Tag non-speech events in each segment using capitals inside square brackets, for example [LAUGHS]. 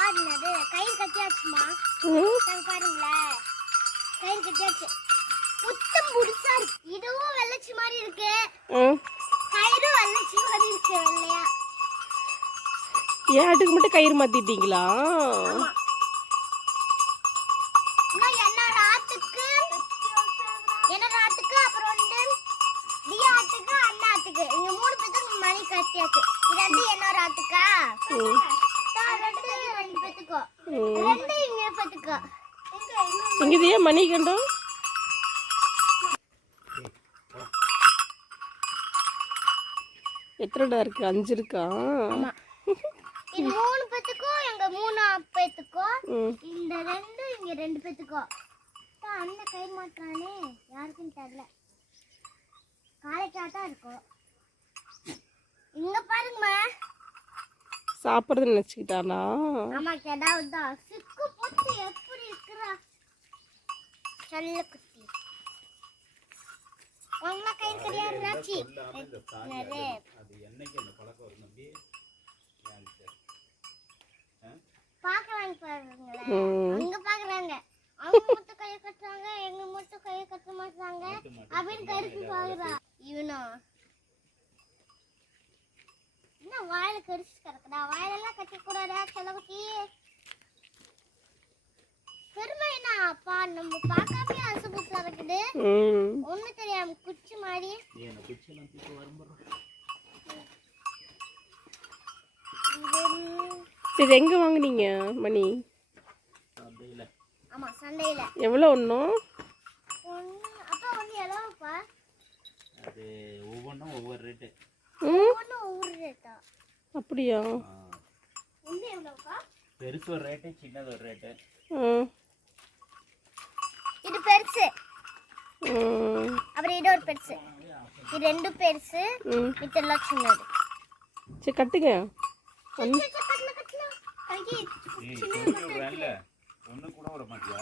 ஆடுனது. கயிறு கட்டியாச்சுமா? பாருங்களேன். கயிறு கட்டியாச்சு. புத்தம் புதுசா இருக்கு. இதுவும் வெள்ளச்சி மாதிரி இருக்கு. ம். கயிறும் வெள்ளச்சி மாதிரி இருக்கு வெள்ளையா. என் ஆட்டுக்கு மட்டும் கயிறு மாத்திட்டீங்களா? என்னோட ஆட்டுக்கு என்னோட ஆட்டுக்கு அப்புறம் வந்து தியா ஆட்டுக்கு அண்ணா ஆட்டுக்கு இங்க மூணு பேத்துக்கு மணி கட்டியாச்சு. இது வந்து என்னோட ஆட்டுக்கா மணி கண்டோம் எத்தனைடா இருக்கு? அஞ்சு இருக்கா? இது மூணு பேத்துக்கும் எங்க மூணு பேத்துக்கும் இந்த ரெண்டு இங்க ரெண்டு பேத்துக்கும் அண்ணன் கை மாட்டானே யாருக்கும் தெரியல. காலைக்காக தான் இருக்கும். இங்க பாருங்கம்மா. சாப்பிட்றது நினச்சிக்கிட்டானா. பாக்குறாங்க அங்க பாக்குறாங்க. அவங்க மட்டும் கையை கட்டுறாங்க எங்க மட்டும் கையை கட்ட மாட்டாங்க அப்படின்னு கருப்பு பாக்குறா. இவனும் என்ன வாயில கடிச்சு கிடக்குடா வாயிலெல்லாம் கட்டி கூடாதா செலவுக்கு? பெருமை என்ன அப்பா நம்ம பார்க்காம அசுபுசா இருக்குது ம். ஒண்ணு தெரியாம குச்சி மாதிரி. சரி எங்கே வாங்குனீங்க மணி? ஆமா சண்டையில எவ்வளோ ஒன்றும் ஒண்ணு அப்பா ஒண்ணு எவ்வளோப்பா அது ஒவ்வொன்றும் ஒவ்வொரு ரேட்டு ஒண்ணு அப்படியா? ஒண்ணு பெருசு ஒரு ரேட்டு சின்னது ஒரு ரேட்டு ம் இது பெருசு. ம் அப்புறம் இது ஒரு பெருசு. இது ரெண்டு பெருசு ம். மித்தெல்லாம் சின்னது. சரி கட்டுங்க. ஒன்று கூட விட மாட்டியா?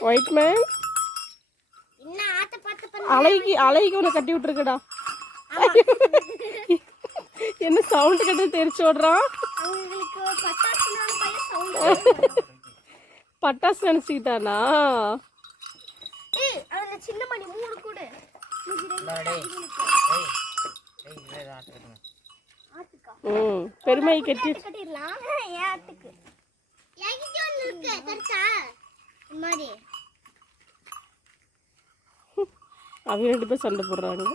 ஒயிட் மேன் அலைக்கு அலைக்கு ஒன்று கட்டி விட்டுருக்கடா. என்ன சவுண்டு கட்டு தெரிச்சு சவுண்ட் பட்டாசு நினச்சிக்கிட்டானா? ஏய் அதுல சின்ன மணி மூணு கூட. ஆட்டுக்கா. ம் பெருமை கட்டி கட்டிடலாம். ஏன் ஆட்டுக்கு. என்கிட்ட ஒன்று இருக்கு கரெக்டா இந்த மாதிரி. அவங்க ரெண்டு பேர் சண்டை போடுறாங்க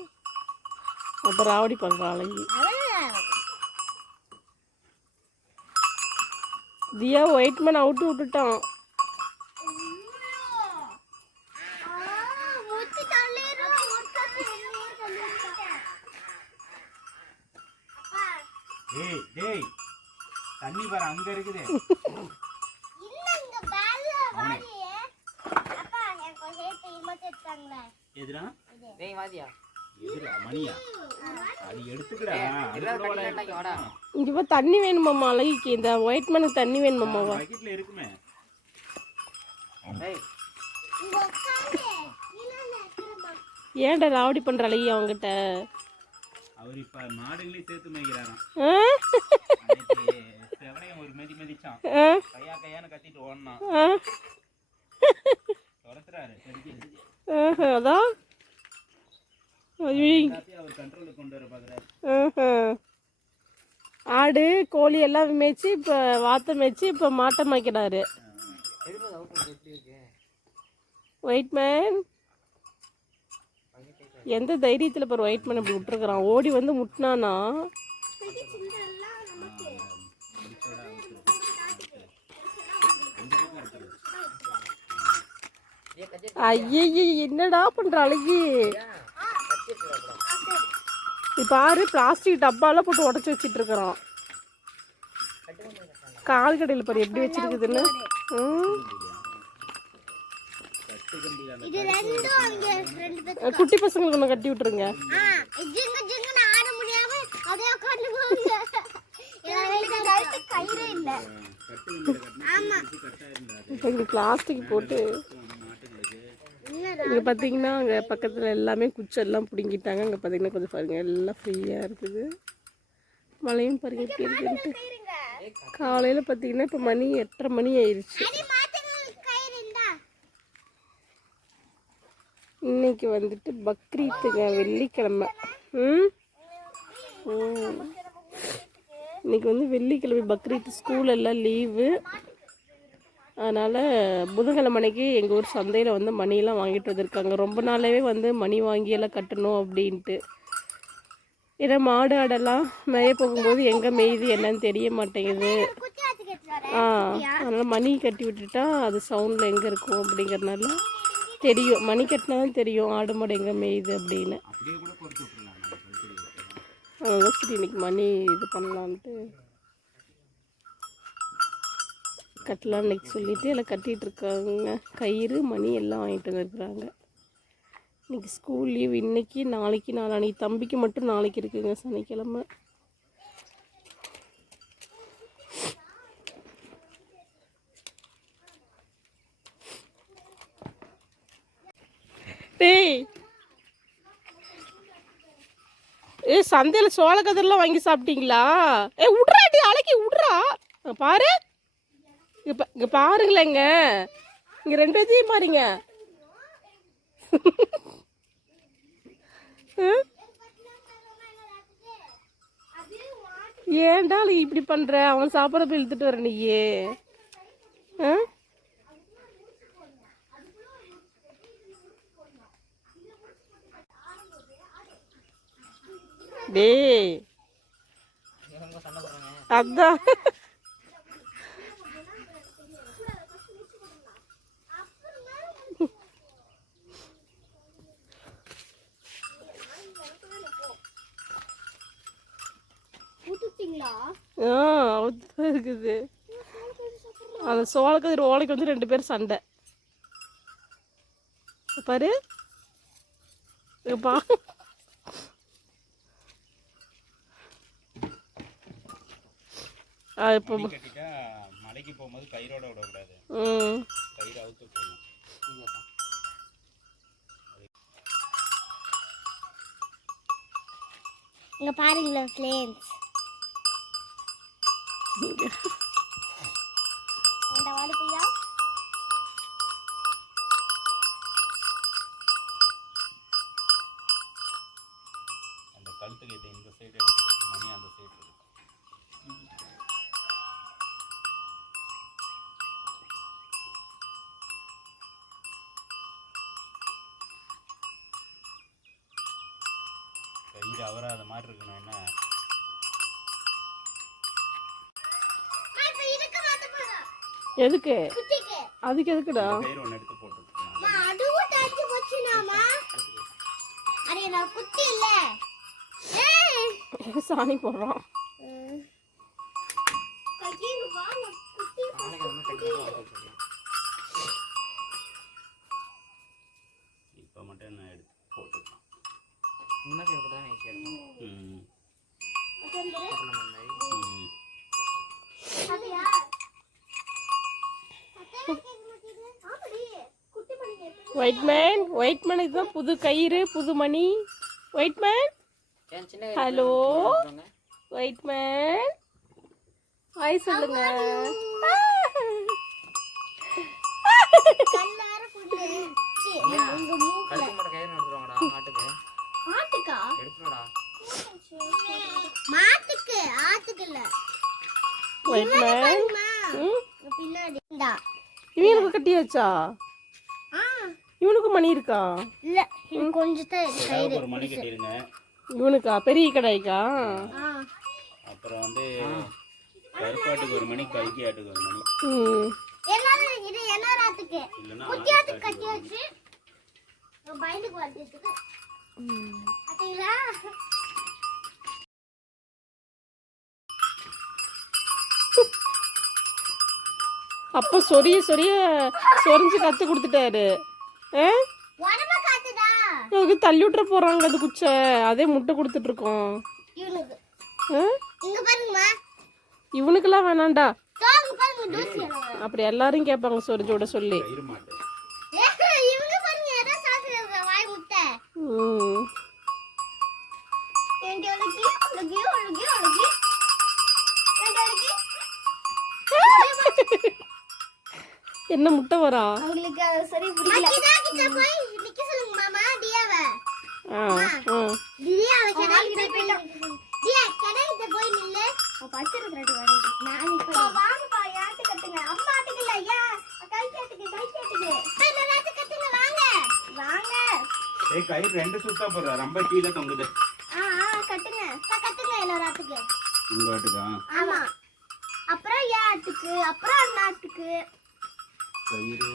அப்போ ராவடி பண்ணுற அழகி. தியா ஒயிட் மேன் அவுட்டு விட்டுட்டான் ஏய் டேய் தண்ணி பாரு அங்க இருக்குது இங்க. அப்பா, எனக்கு ஹேட் எடுத்தாங்களே. எதுடா. எதுடா மணியா? இங்கே தண்ணி வேணுமாம்மா அழகிக்கு. இந்த ஒயிட் மேனுக்கு தண்ணி திரும்ப. ஏன்டா ராவடி பண்ணுற அழகி அவங்ககிட்ட அவர் இப்ப மாடுகளையும் சேர்த்து மேய்க்கிறாராம். செவனையும் ஒரு மெதி மெதிச்சான். கையா கையான்னு கத்திட்டு ஓடனான். அதான் ஆடு கோழி எல்லாம் மேய்ச்சி இப்போ வாத்தை மேய்ச்சி இப்போ மாட்டை மாய்க்கிறாரு. ஒயிட் மேன் எந்த தைரியத்தில் இப்போ ஒயிட் மேன் இப்படி விட்டுருக்குறான். ஓடி வந்து முட்டினானா? ஐயய்ய என்னடா பண்ணுற அழகி? பாரு பிளாஸ்டிக் டப்பால போட்டு உடச்சி வச்சிட்டு இருக்கிறான் கால் கடையில் பாரு எப்படி வச்சிருக்குதுன்னு. குட்டி பசங்களுக்கு ஒன்று கட்டி விட்டுருங்க. பிளாஸ்டிக் போட்டு இங்கே பார்த்தீங்கன்னா அங்கே பக்கத்தில் எல்லாமே குச்செல்லாம் பிடுங்கிட்டாங்க. அங்கே பார்த்தீங்கன்னா கொஞ்சம் பாருங்கள் எல்லாம் ஃப்ரீயாக இருக்குது. மழையும் பாருங்க எப்படி இருக்குன்ட்டு. காலையில் பார்த்தீங்கன்னா இப்போ மணி எட்டரை மணி ஆயிடுச்சு இன்னைக்கு வந்துட்டு பக்ரீத்துங்க வெள்ளிக்கிழமை. ம். இன்னைக்கு வந்து வெள்ளிக்கிழமை பக்ரீத் ஸ்கூல் எல்லாம் லீவு. அதனால் புதன்கிழமை எங்கள் ஊர் சந்தையில் வந்து மணியெல்லாம் வாங்கிட்டு வந்திருக்காங்க. ரொம்ப நாளாவே வந்து மணி வாங்கியெல்லாம் கட்டணும் அப்படின்ட்டு. ஏன்னா மாடு ஆடெல்லாம் மேய போகும்போது எங்கே மேயுது என்னன்னு தெரிய மாட்டேங்குது. ஆ அதனால் மணி கட்டி விட்டுட்டா அது சவுண்டில் எங்கே இருக்கும் அப்படிங்கிறனால தெரியும். மணி கட்டினா தான் தெரியும் ஆடு மாடு எங்கே மேயுது அப்படின்னு. அப்படியே அதனால சரி இன்னைக்கு மணி இது பண்ணலான்ட்டு. கட்டலாம் இன்னைக்கு சொல்லிவிட்டு எல்லாம் கட்டிட்டு இருக்காங்க. கயிறு மணி எல்லாம் வாங்கிட்டு வந்துருக்குறாங்க. இன்னைக்கு ஸ்கூல் லீவ் இன்னைக்கு நாளைக்கு நாளானி தம்பிக்கு மட்டும் நாளைக்கு இருக்குங்க சனிக்கிழமை. டேய். ஏ சந்தையில் சோள வாங்கி சாப்பிட்டீங்களா? ஏ விட்றாட்டி அழைக்கி விட்றா பாரு. இங்கே இங்கே பாருங்களேங்க. இங்கே ரெண்டு பேத்தையும் பாருங்க. ம்? ஏன்டா நீ இப்படி பண்ற? அவன் சாப்பிட்றப்ப இழுத்துட்டு வர நீயே. ஆ? டேய். அதான். ஆ அவுத்தான் இருக்குது. அந்த சோளக்கதிர் ஓலைக்கு வந்து ரெண்டு பேரும் சண்டை. பாரு. பா. இப்போ மலைக்கு போகும்போது கயிறோட விடக்கூடாது. ம். கயிறு அவுத்து விட்டுருணும் இங்க பாருங்களேன் ஃப்ளேம்ஸ் கழுத்துக்கு இது இந்த சைடு மணி அந்த சைடு இருக்கு. கயிறு அவராத மாதிரி இருக்கணும் என்ன? எதுக்கு? குட்டிக்கு அதுக்கு எதுக்குடா? கயிறு ஒன்று எடுத்து போட்டு விட்டுருணும். அம்மா, அதுவும் தச்சு போச்சுனாமா அரே நான் குட்டி இல்ல. ஏய். சாணி போடுறான் கையில வாங்க இப்போ மட்டும் நான் எடுத்து போட்டுக்கலாம் உண்மைக்கு எனக்கு தான் ஈஸியாக இருக்கும் ம் வந்துரு அப்புறம் நம்ம இந்த ம் அப்படியா ஆமாடி குட்டி பண்ணிங்க ஒயிட் மேன் ஒயிட் மேன் இதுதான் புது கயிறு புது மணி. White man hello white man hi சொல்லுங்க. இவனுக்கு கட்டியாச்சா இவனுக்கு மணி இருக்கா? இல்ல இது கொஞ்சம் தான் இருக்கு ஏதாவது ஒரு மணி கட்டிடுங்க இவனுக்கா? பெரிய கடாய்க்கா? ஆ. அப்புறம் வந்து கருப்பாட்டுக்கு ஒரு மணி கல்கி ஆட்டுக்கு ஒரு மணி. ம். எல்லாரும் இது என்ன ராத்துக்கு? குட்டியாத்துக்கு கட்டி வச்சு பயந்துக்கு பார்த்தீங்களா அப்போ சொரிய சொரிய சொரிஞ்சு கற்று கொடுத்துட்டாரு. இவங்க தள்ளி விட்டுற போறாங்க அது குச்சை. அதே முட்டை கொடுத்துட்டு இருக்கோம். இவனுக்கெல்லாம் வேணாண்டா அப்படி எல்லாரும் கேட்பாங்க சொரிஞ்சோட சொல்லி. Thank. [LAUGHS] என்ன முட்டை வரா அவங்களுக்கு அது சரி பிடிக்கல. மக்கிதா கிட்ட போய் நிக்க சொல்லுங்க மாமா தியாவ. ஆ ஆ. தியாவ கடை கிட்ட போய் தியா கடை கிட்ட போய் நில்லு. பச்சருக்கு ரெடி வரது நான் இப்ப வாங்க பா யாட்டு கட்டுங்க? அம்மா ஆட்டுக்கல ஐயா. கை கேட்டுக்கு கை கேட்டுக்கு. இந்த ராத்து கட்டுங்க வாங்க. வாங்க. ஏய் கயிறு ரெண்டு சுத்தா போடுற. ரொம்ப கீழே தொங்குது. ஆ ஆ கட்டுங்க. அக்கா, கட்டுங்க எல்லா ராத்துக்கு உங்க வாட்டுக்கா ஆமா. அப்புறம் யாட்டுக்கு அப்புறம் அண்ணாட்டுக்கு கயிறு.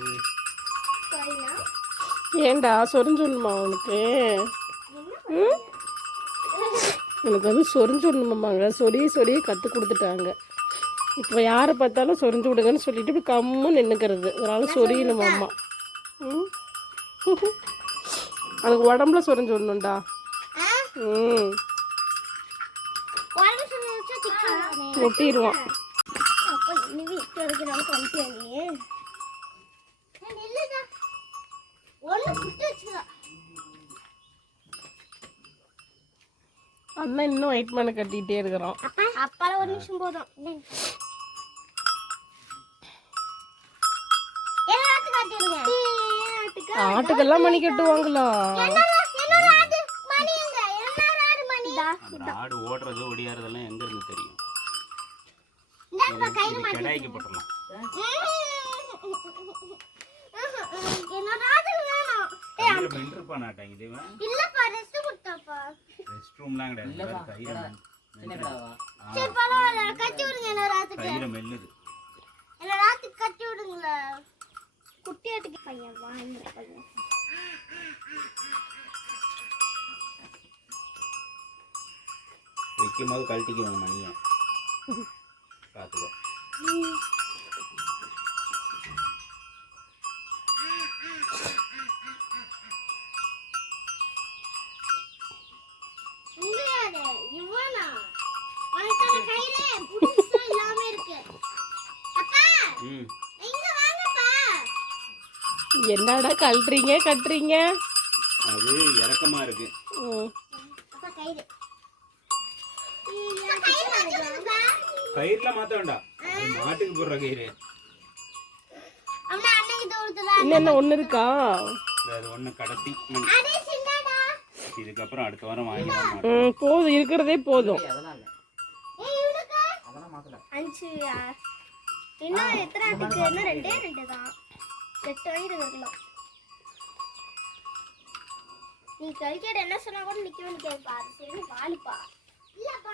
ஏன்டா சொரிஞ்சுடணுமா உனக்கு? எனக்கு வந்து சொரிஞ்சுடணுமாங்க சொரிய சொரிய கற்றுக் கொடுத்துட்டாங்க. இப்போ யாரை பார்த்தாலும் சொரிஞ்சு விடுங்கன்னு சொல்லிட்டு இப்படி கம்முன்னு நின்றுக்கிறது அதனால சொரியணுமாம்மா ம்? அதுக்கு உடம்புல சொரிஞ்சு விடணும்டா. ம். ஒட்டிடுவான் அப்ப நீ வீட்டுல இருக்கிறனால பண்ணிட்டியா நீ நில்லுடா ஒண்ணு புட்டு வச்சுக்கலாம் அண்ணன் இன்னும் ஒயிட் மேனை கட்டிகிட்டே இருக்கிறான். அப்பா அப்பால ஒரு நிமிஷம் போதும். ஆட்டுக்கெல்லாம் மணி கட்டுவாங்களா? ஆடு. ஓடுறது ஒடியாறதெல்லாம் எங்க இருந்து தெரியும்? இந்தாப்பா கயிறு மென்றுப்பா நாட்டாங்க இதுவன் இல்லப்பா ரெஸ்ட் கொடுத்தாப்பா. ரெஸ்ட் ரூம்லாம் கிடையாது. இல்லப்பா, பாரு, கயிறு இல்ல. மென்- சின்ன கடாவா ஆ, சரி பரவாயில்ல கட்டி விடுங்க என்ன ராத்துக்கு கயிறு மெல்லுது. என்ன ராத்துக்கு கட்டி விடுங்களேன் குட்டி ஆட்டுக்கு பையன் வாங்க பையன். வைக்கும் போது கழட்டிக்குவாங்க மணியை. பார்த்துக்கோ யாரு இவனா உனக்கான கயிறு புதுசா இல்லாம இருக்கு அப்பா ம் இங்க வாங்கப்பா என்னடா கழட்டுறீங்க கட்டுறீங்க அது இறக்கமா இருக்கு. ம். அப்பா கயிறு கயிறு மாத்தி வேண்டாம். மாட்டுக்கு போடுற கயிறு. என்ன ஒன்று இருக்கா? அது ஒண்ணு சின்னடா இதுக்கப்புறம் அடுத்த வாரம் வாங்கிக்கலாம் ம். போதும் இருக்கிறதே போதும். அஞ்சு இன்னும் எத்தனை ரெண்டே ரெண்டு தான். எட்டு வயிறு வரலாம் நீ கறிக்கடை என்ன சொன்னா கூட நிக்க நிக்காதுப்பா அது சரி வாலிப்பா. இல்லப்பா.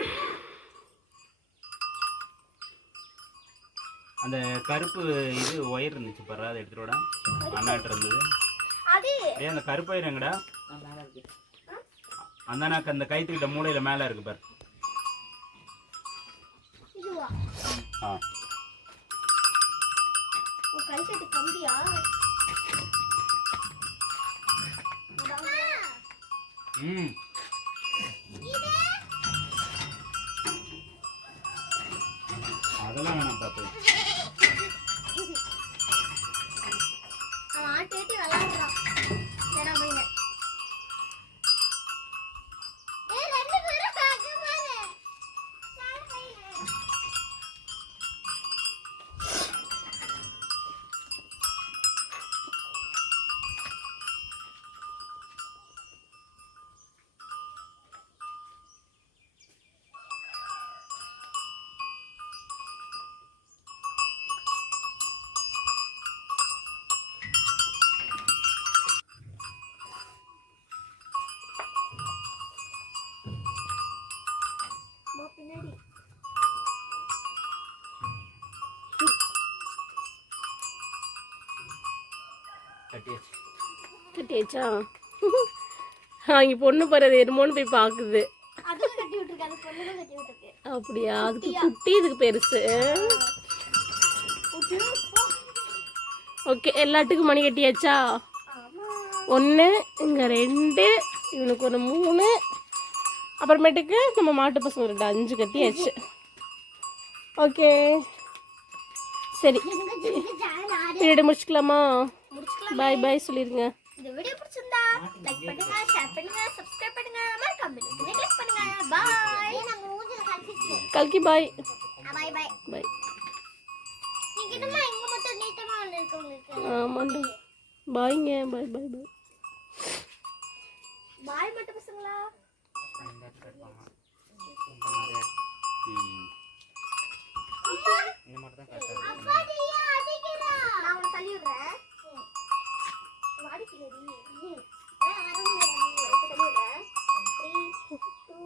அந்த கருப்பு இது ஒயர் இருந்துச்சு பாரு அதை எடுத்துடா அண்ணாட்டு இருந்தது. அது? அந்த கருப்பு ஒயர் எங்கடா? நான் மேல இருக்கு. அந்த அண்ணாக்கு அந்த கைத்துக்கிட்ட மூலையில மேல இருக்கு பாரு. ஆ. உன் கறிக்கட்டு கம்பியா? ம். அதெல்லாம் வேணாம் பார்த்து அவன் ஆட்டி ஆட்டி விளாடுறான் ஏடா பையன் ஏய் ரெண்டு பேரும் பாக்கு பாரு சால பையன் போ பின்னாடி கட்டியாச்சு கட்டியாச்சா? ஆ இங்கே பொண்ணு பாரு அது என்னமோன்னு போய் பார்க்குது அப்படியா? அதுக்கு குட்டி இதுக்கு பெருசு. ஓகே எல்லாத்துக்கும் மணி கட்டியாச்சா? ஒன்று இங்கே ரெண்டு இவனுக்கு ஒரு மூணு. அப்புறமேட்டுக்கு நம்ம மாட்டு பசங்க ரெண்டு அஞ்சு கட்டியாச்சு. ஓகே. சரி. முடிச்சுக்கலாமா? முடிச்சுக்கலாம். பாய் பாய் சொல்லிடுங்க இந்த வீடியோ பிடிச்சிருந்தா லைக் பண்ணுங்க ஷேர் பண்ணுங்க சப்ஸ்கிரைப் பண்ணுங்க மறக்காம பெல் ஐக்கனை கிளிக் பண்ணுங்க. பாய் நம்ம ஊஞ்சல கழிச்சிச்சு கல்கி பாய் பாய் பாய் பாய் நீங்க எனக்கு என்னமா இங்க மட்டும் நீட்டமா ஒண்ணு இருக்கு உங்களுக்கு? ஆமாண்டா பாய்ங்க பாய் பாய் பாய் பாய் மட்டும் பசங்களா? இந்த இடத்துல எடுப்பாங்க ரொம்ப நிறைய ம் அம்மா இந்த மட்டும் தான் கரெக்டாக அப்பா த்ரீ டூ